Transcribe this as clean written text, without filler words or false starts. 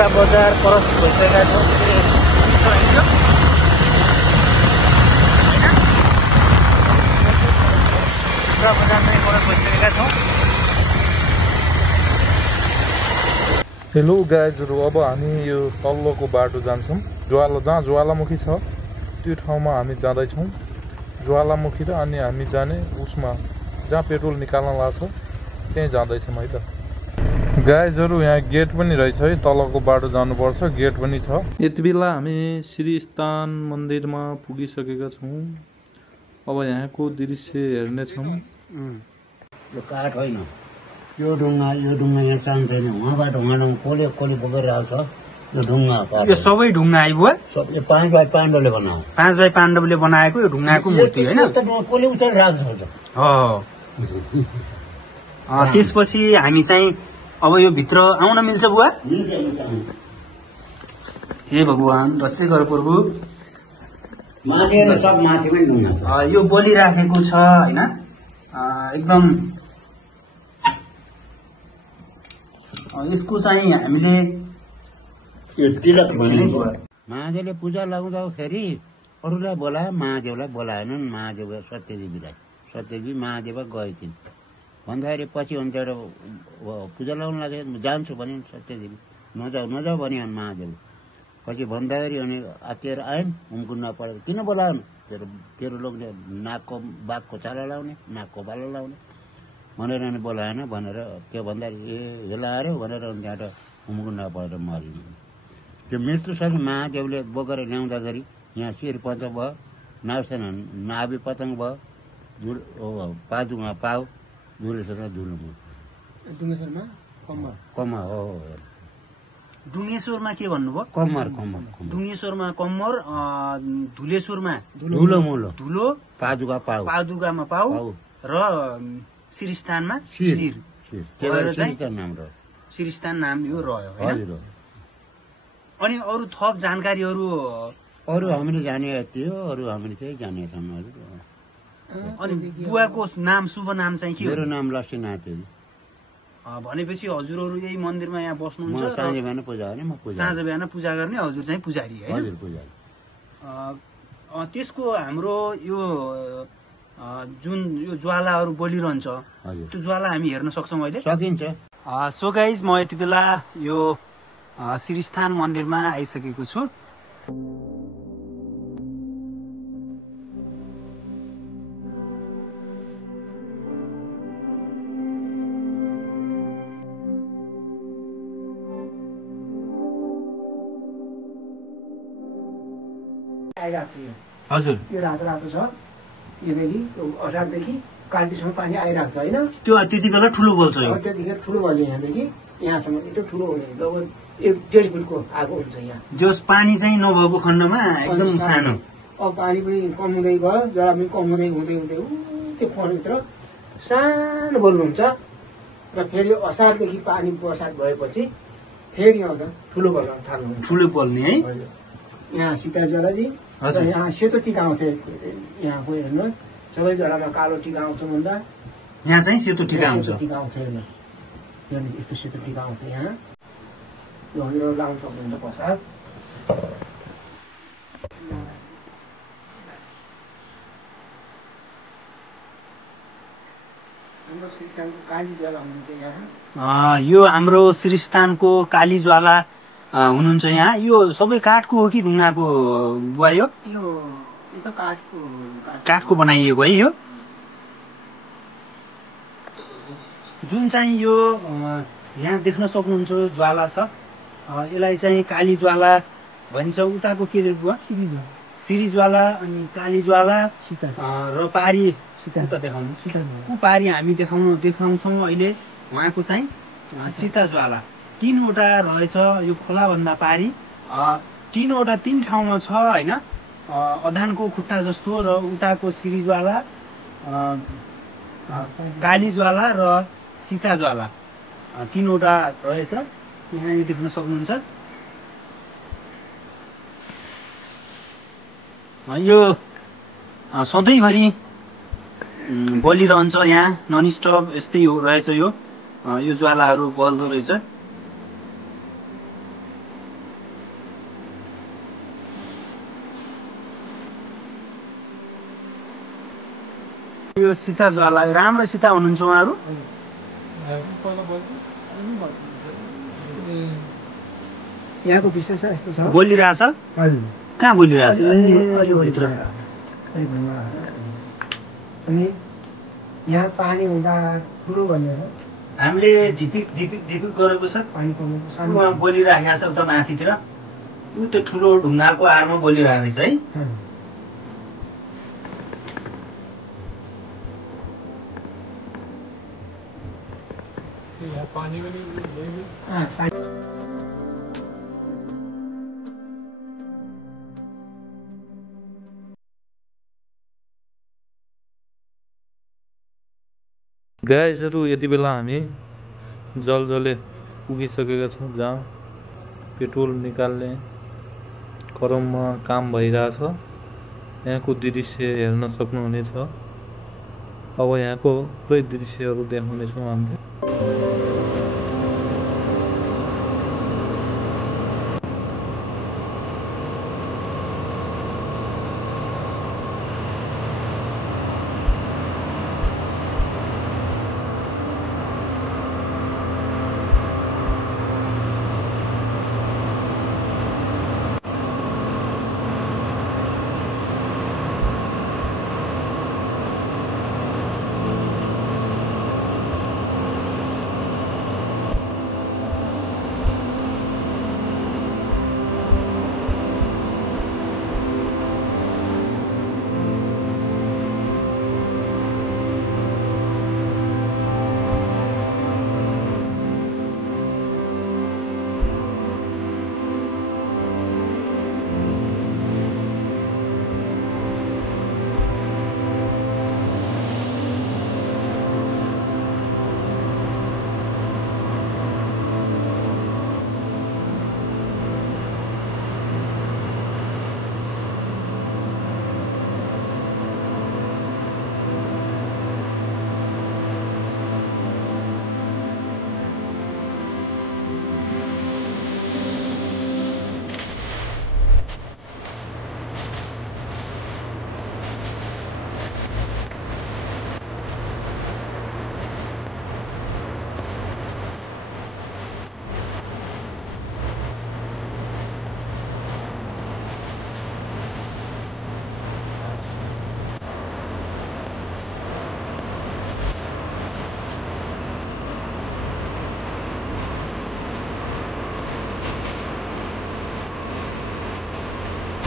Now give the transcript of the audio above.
टुक्रा बजार क्रस भइसकेका छौँ। टुक्रा बजारमै क्रस भइसकेका छौँ। हेलो गाइजहरु, अब हामी यो तल्लोको बाटो जान्छौँ। जहाँ ज्वालामुखी छ त्यो ठाउँमा हामी जाँदैछौँ। ज्वालामुखी र अनि हामी जाने उसमा जहाँ पेट्रोल निकाल्न लाग्छ त्यहीँ जाँदैछौँ है त। गाइजहरु, यहाँ गेट पनि रहेछ है, तलको बाटो जानुपर्छ, गेट पनि छ। यति बेला हामी श्री स्थान मन्दिरमा पुगिसकेका छौँ। अब यहाँको दृश्य हेर्नेछौँ। यो काठ होइन, यो ढुङ्गा यहाँ चाहन्छैन। उहाँबाट उहाँ कोले बोकेर आउँछ यो ढुङ्गा। यो सबै ढुङ्गा आइबुवा? यो 5 बाई पाण्डवले बनायो। 5 बाई पाण्डवले बनाएको यो ढुङ्गाको मूर्ति होइन? कोले उचालेर राख्छ। त्यसपछि हामी चाहिँ अब यो भित्र आउन मिल्छ बुवा? हे भगवान, रक्षै गर प्रभु। सब माथिमै ढुङ्गा। यो बलि राखेको छ होइन, एकदम यसको चाहिँ हामीले तिलक महादेवले पूजा लगाउँदाखेरि अरूलाई बोलायो, महादेवलाई बोलाएनन्। महादेव सत्यदेवीलाई, सत्यदेवी महादेव गएथिन् भन्दाखेरि पछि अन्त एउटा पूजा लगाउन लागे। जान्छु भने सत्यदेवी नजाऊ भने महादेव। पछि भन्दाखेरि अनि आत्तिएर आएन, हुमकुन्ना परेर किन बोलाएन? तेरो लोकले नाकको बाघको छाला लाउने, नाकको बालो लाउने भनेर अनि बोलाएन भनेर त्यो भन्दाखेरि ए हेला अरे भनेर त्यहाँबाट हुमकुन्ना परेर मरिनु। त्यो मृत्युसँग महादेवले बोकेर ल्याउँदाखेरि यहाँ शिरपञ्च भयो, नावसेना नाभि पतङ्ग भयो, पाजुमा पाउ, धुलेश्वरमा धुलुमु, कम्मर हो। डुङ्गेश्वरमा के भन्नुभयो? कम्मर। डुङ्गेश्वरमा कम्मर, धुलेश्वरमा धुलो, पादुगामा पाउ र श्रीस्थानमा शिर। श्रीस्थान नाम यो रह्यो होइन? अनि अरू थप जानकारीहरू अरू हामीले जाने यति हो, अरू हामीले चाहिँ जानेका छौँ। अनि बुवाको नाम, शुभ नाम चाहिँ के हो? मेरो नाम लक्ष्मीनाथ हो। भनेपछि हजुरहरू यही मन्दिरमा यहाँ बस्नुहुन्छ? साँझ बिहान पूजा गर्ने, म साँझ बिहान पूजा गर्ने, हजुर चाहिँ पुजारी है? हजुर, पुजारी। त्यसको हाम्रो यो जुन यो ज्वालाहरू बलिरहन्छ त्यो ज्वाला हामी हेर्न सक्छौँ अहिले? सकिन्छ। सो गाइज, म यति बेला यो श्रीस्थान मन्दिरमा आइसकेको छु। हजुर, यो रातो छ, योदेखि असारदेखि कालतीसम्म पानी आइरहेको छ होइन? त्यो त्यति बेला ठुलो बोल्छ यो? त्यतिखेर ठुलो बल्छ, यहाँदेखि यहाँसम्म यत्रो ठुलो हुने, लगभग 1.5 फुटको आगो हुन्छ यहाँ। जस पानी चाहिँ नभएको खण्डमा एकदम सानो। अब पानी पनि कम हुँदै गयो, जरा पनि कम हुँदै त्यो खोलाभित्र सानो बल्ब हुन्छ र फेरि असारदेखि पानी बर्सात भएपछि फेरि आउँदा ठुलो बल्न थाल्नु। ठुलो बल्ने है? यहाँ सीता ज्वालाजी, यहाँ सेतो टिका आउँछ। यहाँ गयो हेर्नु, सबै जग्गामा कालो टिका आउँछ भन्दा यहाँ चाहिँ सेतो टिका आउँछ। टिका आउँछ हेर्नु, यस्तो सेतो टिका आउँछ यहाँ। यो हजुर लाउनु सक्नुहुन्छ प्रसाद। यो हाम्रो श्रीस्थानको काली ज्वाला हुनुहुन्छ यहाँ। यो सबै काठको हो कि ढुङ्गाको बुवा? यो काठको बनाइएको है। यो जुन चाहिँ यो यहाँ देख्न सक्नुहुन्छ ज्वाला छ, यसलाई चाहिँ काली ज्वाला भनिन्छ। उताको के बुवा? श्री ज्वाला अनि काली ज्वाला र पारी उता देखाउनु। पारी हामी देखाउँछौँ अहिले। उहाँको चाहिँ सीता ज्वाला 3वटा रहेछ यो खोलाभन्दा पारी। 3 ठाउँमा छ होइन? अधानको खुट्टा जस्तो र उताको श्री ज्वाला, काली ज्वाला र सीता ज्वाला 3वटा रहेछ। यहाँ देख्न सक्नुहुन्छ। यो सधैँभरि बलिरहन्छ यहाँ, ननस्टप यस्तै रहेछ। यो ज्वालाहरू बल्दो रहेछ। यो सीता ज्वाला राम्रो सीता हुनुहुन्छ उहाँहरू यहाँको विशेषता यस्तो छ बोलिरहेछ कहाँ बोलिरहेछ अनि यहाँ पानी हुँदा ठुलो भनेर हामीले धिपिक गरेको छ पानी कमाएको सानो उहाँ बोलिराखेको छ उता माथितिर ऊ त्यो ठुलो ढुङ्गाको आरमा बोलिरहेको रहेछ है गाइजहरू यति बेला हामी जलजले पुगिसकेका छौँ जहाँ पेट्रोल निकाल्ने क्रममा काम भइरहेछ यहाँको दृश्य हेर्न सक्नुहुनेछ अब यहाँको पुरै दृश्यहरू देखाउनेछौँ हामीले